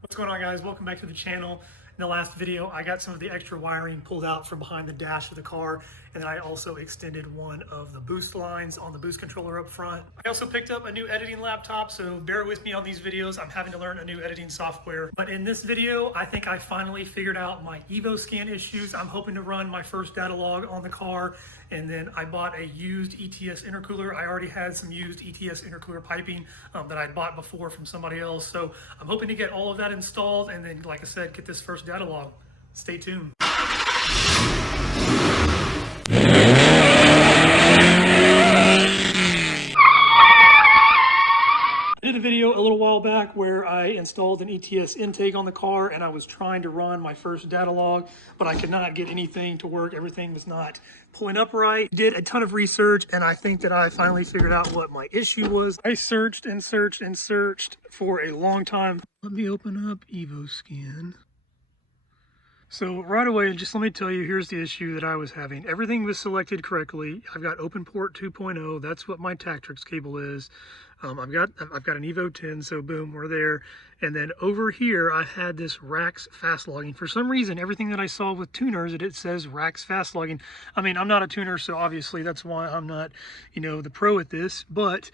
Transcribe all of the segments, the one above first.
What's going on, guys? Welcome back to the channel. In the last video, I got some of the extra wiring pulled out from behind the dash of the car, and then I also extended one of the boost lines on the boost controller up front. I also picked up a new editing laptop, so bear with me on these videos. I'm having to learn a new editing software. But in this video, I think I finally figured out my EvoScan issues. I'm hoping to run my first Datalog on the car, and then I bought a used ETS intercooler. I already had some used ETS intercooler piping that I'd bought before from somebody else. So I'm hoping to get all of that installed, and then, like I said, get this first Datalog. Stay tuned. I did a video a little while back where I installed an ETS intake on the car, and I was trying to run my first Datalog, but I could not get anything to work. Everything was not pulling up right. Did a ton of research, and I think that I finally figured out what my issue was. I searched and searched and searched for a long time. Let me open up EvoScan. So right away, just let me tell you, here's the issue that I was having. Everything was selected correctly. I've got open port 2.0. That's what my Tactrix cable is. I've got an Evo 10, so boom, we're there. And then over here, I had this RAX fast logging. For some reason, everything that I saw with tuners, it says RAX fast logging. I mean, I'm not a tuner, so obviously that's why I'm not, the pro at this. But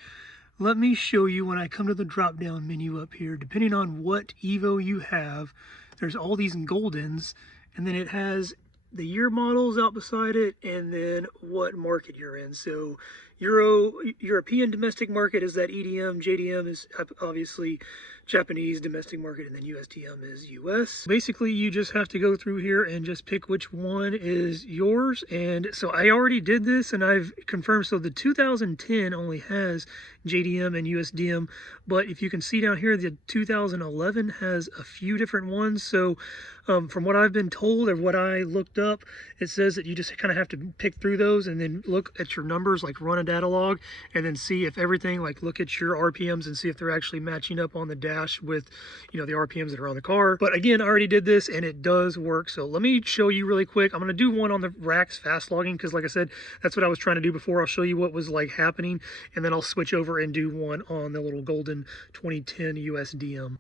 let me show you when I come to the drop-down menu up here, depending on what Evo you have, there's all these Goldens, and then it has the year models out beside it, and then what market you're in. So European domestic market is that EDM, JDM is obviously Japanese domestic market, and then USDM is US. Basically, you just have to go through here and just pick which one is yours. And so I already did this, and I've confirmed. So the 2010 only has JDM and USDM, but if you can see down here, the 2011 has a few different ones. So from what I've been told or what I looked up, it says that you just kind of have to pick through those and then look at your numbers, like run a Datalog, and then see if everything, like look at your RPMs and see if they're actually matching up on the dash with, the RPMs that are on the car. But again, I already did this and it does work. So let me show you really quick. I'm going to do one on the RAX fast logging because, like I said, that's what I was trying to do before. I'll show you what was like happening, and then I'll switch over and do one on the little Golden 2010 USDM.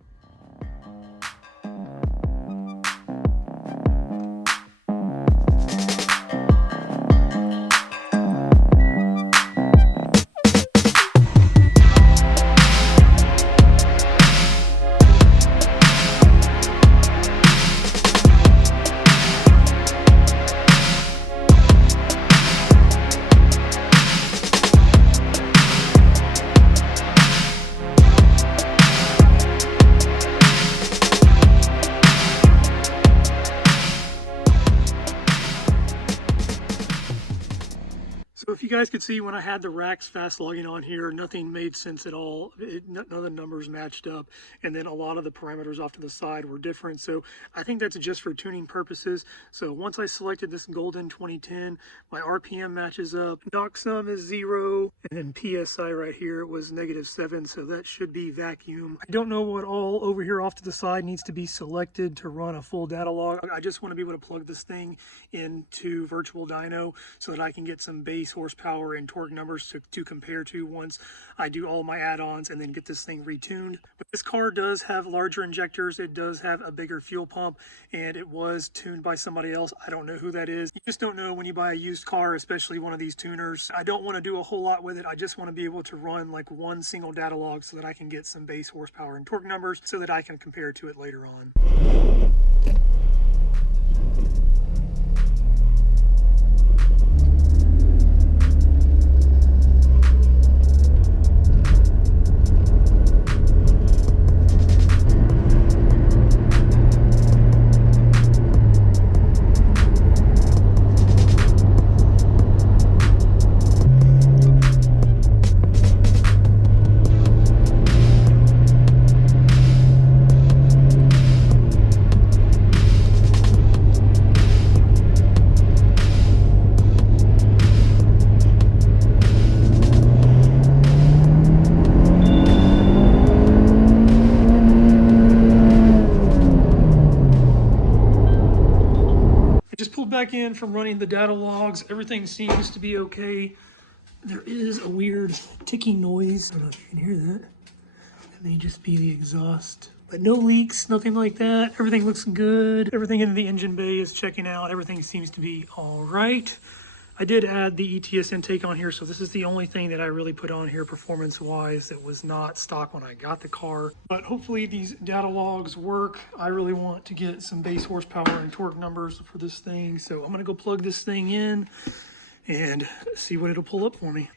So if you guys could see, when I had the RAX fast logging on here, nothing made sense at all. None of the numbers matched up, and then a lot of the parameters off to the side were different. So I think that's just for tuning purposes. So once I selected this Golden 2010, my RPM matches up. Knock sum is 0, and then PSI right here was -7, so that should be vacuum. I don't know what all over here off to the side needs to be selected to run a full Datalog. I just want to be able to plug this thing into virtual dyno so that I can get some base horsepower and torque numbers to compare to once I do all my add-ons and then get this thing retuned. But this car does have larger injectors, it does have a bigger fuel pump, and it was tuned by somebody else. I don't know who that is. You just don't know when you buy a used car, especially one of these tuners. I don't want to do a whole lot with it. I just want to be able to run like one single Datalog so that I can get some base horsepower and torque numbers so that I can compare to it later on. cycled back in from running the data logs. Everything seems to be okay. There is a weird ticking noise. I don't know if you can hear that. It may just be the exhaust. But no leaks, nothing like that. Everything looks good. Everything in the engine bay is checking out. Everything seems to be all right. I did add the ETS intake on here, so this is the only thing that I really put on here performance-wise that was not stock when I got the car. But hopefully these data logs work. I really want to get some base horsepower and torque numbers for this thing, so I'm gonna go plug this thing in and see what it'll pull up for me.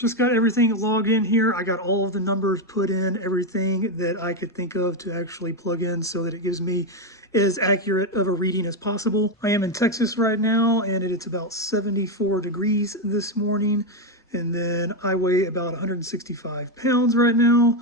Just got everything logged in here. I got all of the numbers put in, everything that I could think of to actually plug in so that it gives me as accurate of a reading as possible. I am in Texas right now, and it's about 74 degrees this morning. And then I weigh about 165 pounds right now.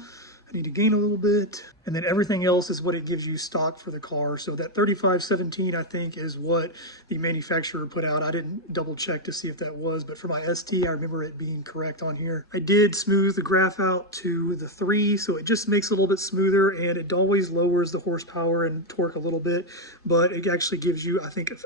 I need to gain a little bit. And then everything else is what it gives you stock for the car. So that 3517, I think, is what the manufacturer put out. I didn't double check to see if that was, but for my ST, I remember it being correct on here. I did smooth the graph out to the 3, so it just makes it a little bit smoother, and it always lowers the horsepower and torque a little bit, but it actually gives you,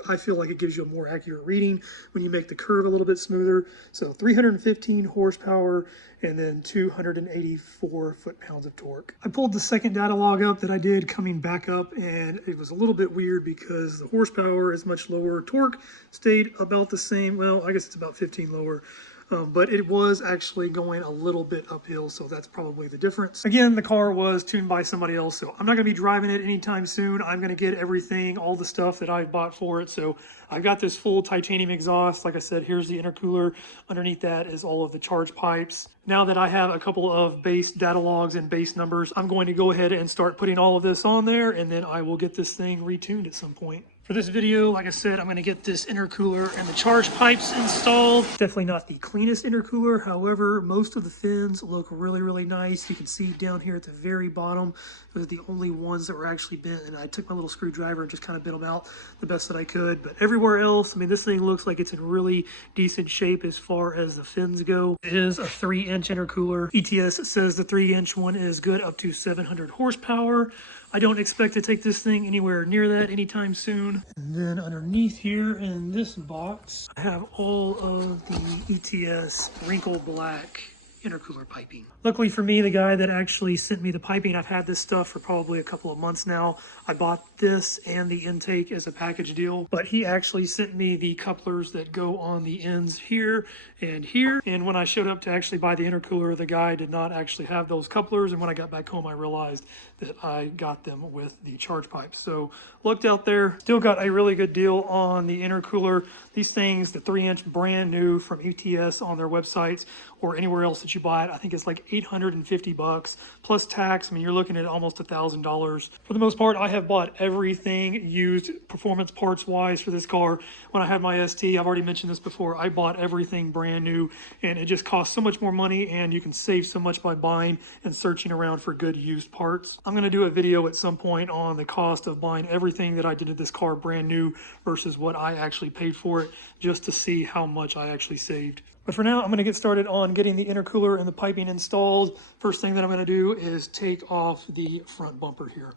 I feel like it gives you a more accurate reading when you make the curve a little bit smoother. So 315 horsepower and then 284 foot-pounds of torque. I pulled the second data log up that I did coming back up, and it was a little bit weird because the horsepower is much lower. Torque stayed about the same. Well, I guess it's about 15 lower. But it was actually going a little bit uphill, so that's probably the difference. Again, the car was tuned by somebody else, so I'm not going to be driving it anytime soon. I'm going to get everything, all the stuff that I've bought for it. So I've got this full titanium exhaust. Like I said, here's the intercooler. Underneath that is all of the charge pipes. Now that I have a couple of base data logs and base numbers, I'm going to go ahead and start putting all of this on there, and then I will get this thing retuned at some point. For this video, like I said, I'm going to get this intercooler and the charge pipes installed. Definitely not the cleanest intercooler. However, most of the fins look really, really nice. You can see down here at the very bottom, those are the only ones that were actually bent. And I took my little screwdriver and just kind of bent them out the best that I could. But everywhere else, I mean, this thing looks like it's in really decent shape as far as the fins go. It is a 3-inch intercooler. ETS says the 3-inch one is good up to 700 horsepower. I don't expect to take this thing anywhere near that anytime soon. And then underneath here in this box, I have all of the ETS wrinkled black intercooler piping. Luckily for me, the guy that actually sent me the piping, I've had this stuff for probably a couple of months now. I bought this and the intake as a package deal, but he actually sent me the couplers that go on the ends here and here. And when I showed up to actually buy the intercooler, the guy did not actually have those couplers. And when I got back home, I realized that I got them with the charge pipes. So looked out there, still got a really good deal on the intercooler. These things, the 3-inch brand new from ETS on their websites or anywhere else that you buy it, I think it's like $850 plus tax. I mean, you're looking at almost $1,000. For the most part, I have bought everything used performance parts wise for this car. When I had my ST, I've already mentioned this before, I bought everything brand new, and it just costs so much more money, and you can save so much by buying and searching around for good used parts. I'm going to do a video at some point on the cost of buying everything that I did to this car brand new versus what I actually paid for it, just to see how much I actually saved. But for now, I'm going to get started on getting the intercooler and the piping installed. First thing that I'm going to do is take off the front bumper here.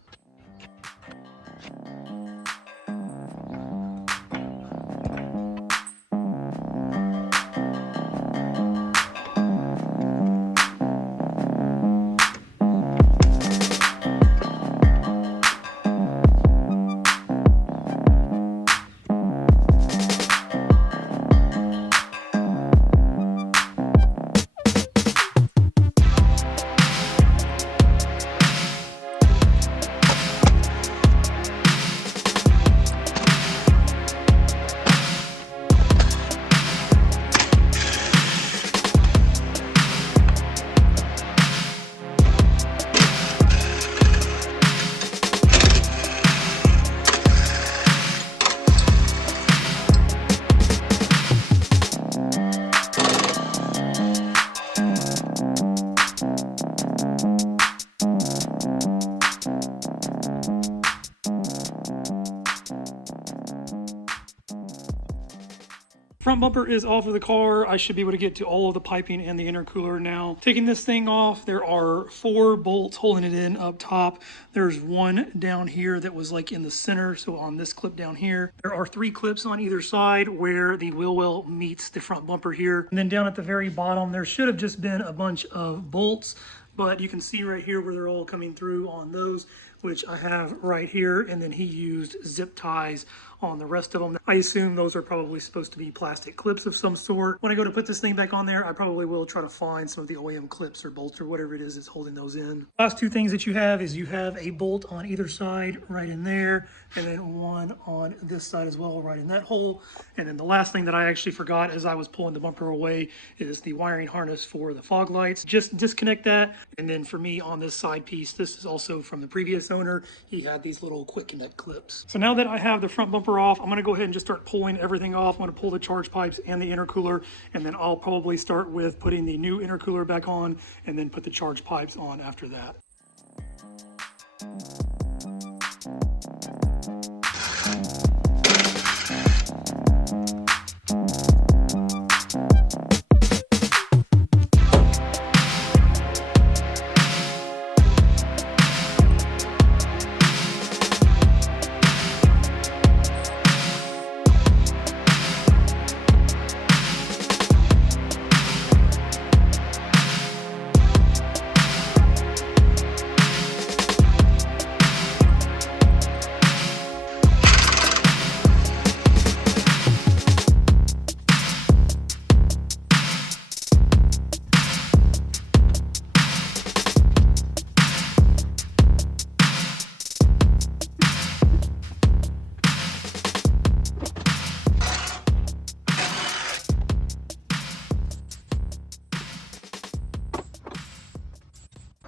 Front bumper is off of the car. I should be able to get to all of the piping and the intercooler now. Taking this thing off, there are 4 bolts holding it in up top. There's one down here that was like in the center, so on this clip down here. There are 3 clips on either side where the wheel well meets the front bumper here. And then down at the very bottom, there should have just been a bunch of bolts, but you can see right here where they're all coming through on those, which I have right here, and then he used zip ties on the rest of them. I assume those are probably supposed to be plastic clips of some sort. When I go to put this thing back on there, I probably will try to find some of the OEM clips or bolts or whatever it is that's holding those in. Last 2 things that you have is you have a bolt on either side right in there, and then one on this side as well right in that hole. And then the last thing that I actually forgot as I was pulling the bumper away is the wiring harness for the fog lights. Just disconnect that. And then for me on this side piece, this is also from the previous owner. He had these little quick connect clips. So now that I have the front bumper off, I'm going to go ahead and just start pulling everything off. I'm going to pull the charge pipes and the intercooler, and then I'll probably start with putting the new intercooler back on and then put the charge pipes on after that.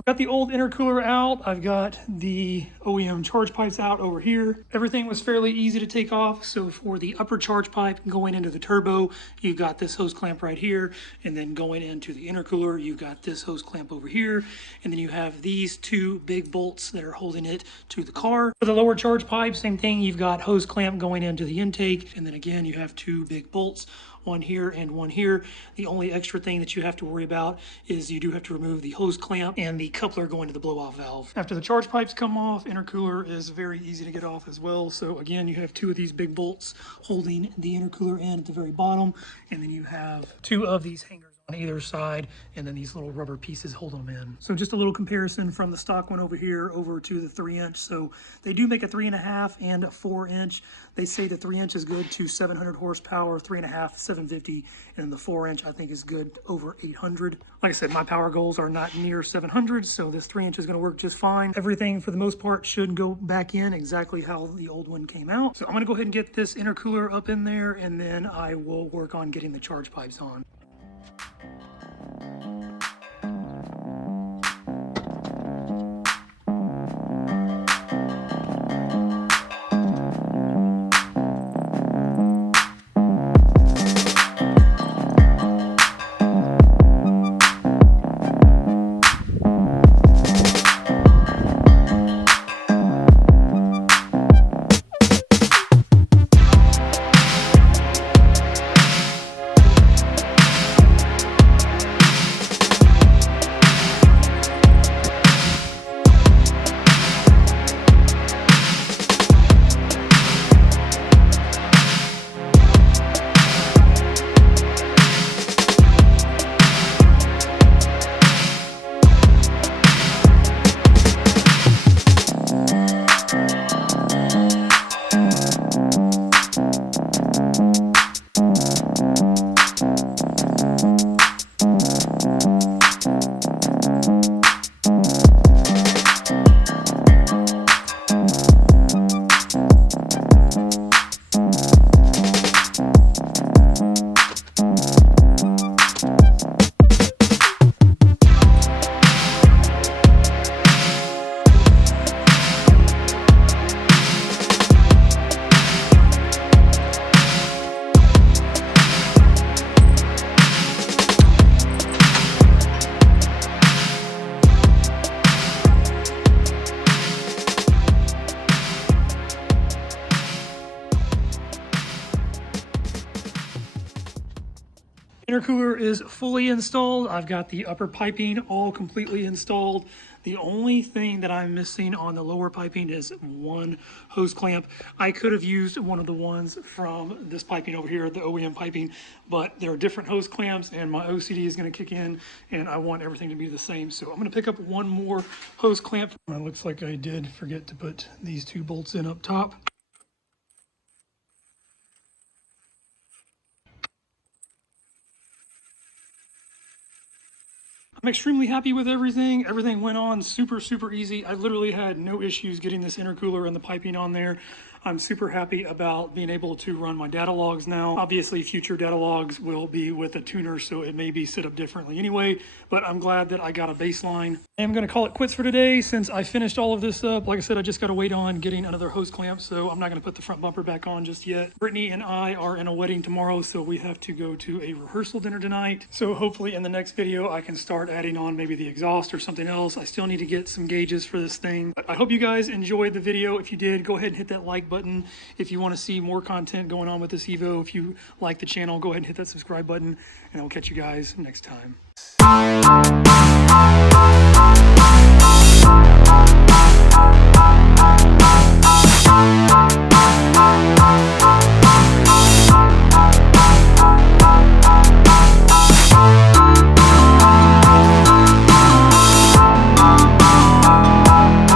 Got the old intercooler out. I've got the OEM charge pipes out over here. Everything was fairly easy to take off. So for the upper charge pipe going into the turbo, you've got this hose clamp right here. And then going into the intercooler, you've got this hose clamp over here. And then you have these 2 big bolts that are holding it to the car. For the lower charge pipe, same thing. You've got hose clamp going into the intake. And then again, you have 2 big bolts, one here and one here. The only extra thing that you have to worry about is you do have to remove the hose clamp and the coupler going to the blow-off valve. After the charge pipes come off, intercooler is very easy to get off as well. So again, you have 2 of these big bolts holding the intercooler in at the very bottom, and then you have 2 of these hangers on either side, and then these little rubber pieces holding them in. So just a little comparison from the stock one over here over to the 3-inch. So they do make a 3.5 and a 4-inch. They say the 3-inch is good to 700 horsepower, 3.5 750, and the 4-inch I think is good over 800. Like I said, my power goals are not near 700, so this 3-inch is going to work just fine. Everything for the most part should go back in exactly how the old one came out. So I'm going to go ahead and get this intercooler up in there, and then I will work on getting the charge pipes on. intercooler is fully installed. I've got the upper piping all completely installed. The only thing that I'm missing on the lower piping is one hose clamp. I could have used one of the ones from this piping over here, the OEM piping, but there are different hose clamps and my OCD is going to kick in and I want everything to be the same. So I'm going to pick up one more hose clamp. It looks like I did forget to put these 2 bolts in up top. I'm extremely happy with everything. Everything went on super easy. I literally had no issues getting this intercooler and the piping on there. I'm super happy about being able to run my data logs now. Obviously, future data logs will be with a tuner, so it may be set up differently anyway, but I'm glad that I got a baseline. I am going to call it quits for today since I finished all of this up. Like I said, I just got to wait on getting another hose clamp, so I'm not going to put the front bumper back on just yet. Brittany and I are in a wedding tomorrow, so we have to go to a rehearsal dinner tonight. So hopefully in the next video, I can start adding on maybe the exhaust or something else. I still need to get some gauges for this thing. But I hope you guys enjoyed the video. If you did, go ahead and hit that like button. If you want to see more content going on with this Evo, if you like the channel, go ahead and hit that subscribe button, and I'll catch you guys next time.